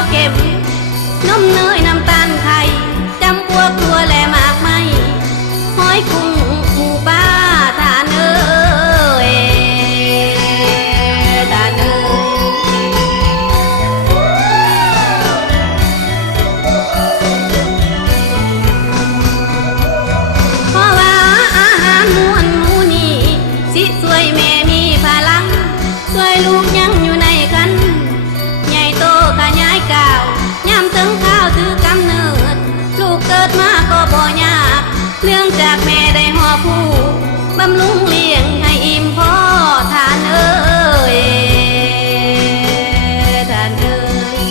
วเข็มนมเนยน้ำตาลไข่จำพวกทัวและหมากไม้ห้อยกุ้งหมูปลาทานเอ้ยทานเอ้ยเพราะว่าอาหารม้วนหมูนี่สิสวยแม่มีพลังสวยลูกยังอยู่ในคันใหญ่โตขยายก้าวย่ำถึงข้าวถือกำเนิดลูกเกิดมาก็บ่ยากเนื่องจากแม่ได้ห่อผู้บำรุงเลี้ยงให้อิ่มพอทานเอ้ยทานเอ้ย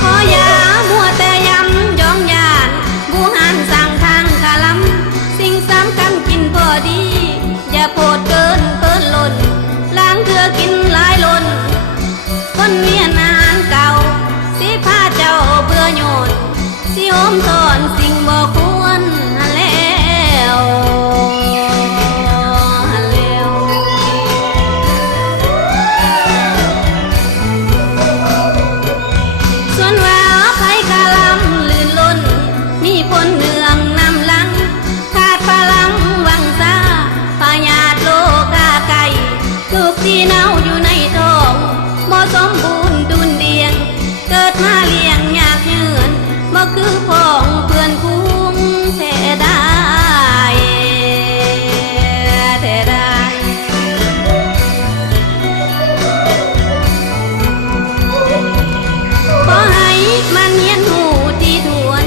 ขออย่ามัวแต่ย้ำยองยานบูหันสั่งทางคาลำสิ่งสำคัญกินพอดีอย่าโพดเกินล้นล้างเกลือกินหลายล้นคนเวียนอาหารเก่าสิพาเจ้าเบื่อโยนสิโอมตอนสิ่งบ่ควรหันแล้วหันแล้วส่วนว่าไผกะลำลื่นล้นมีผลเนืองนำหลังขาดพลังวังซาพญาติโลกาไก่ลูกที่เน่าอยู่ในท้องบ่สมบูรณ์ดุลเดียงเกิดมาเลี้ยงยากเยินบ่คือพ้องเพื่อนคุ้มแท้ได้แท้ได้ขอให้มันเรียนหูที่ทวน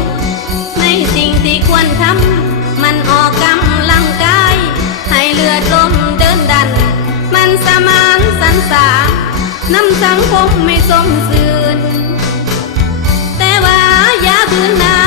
ในสิ่งที่ควรทำมันออกกำลังกายให้เลือดลมเดินดันมันสมานสันสานำสังคมไม่สมสื่นแต่ว่าอย่าคืนนา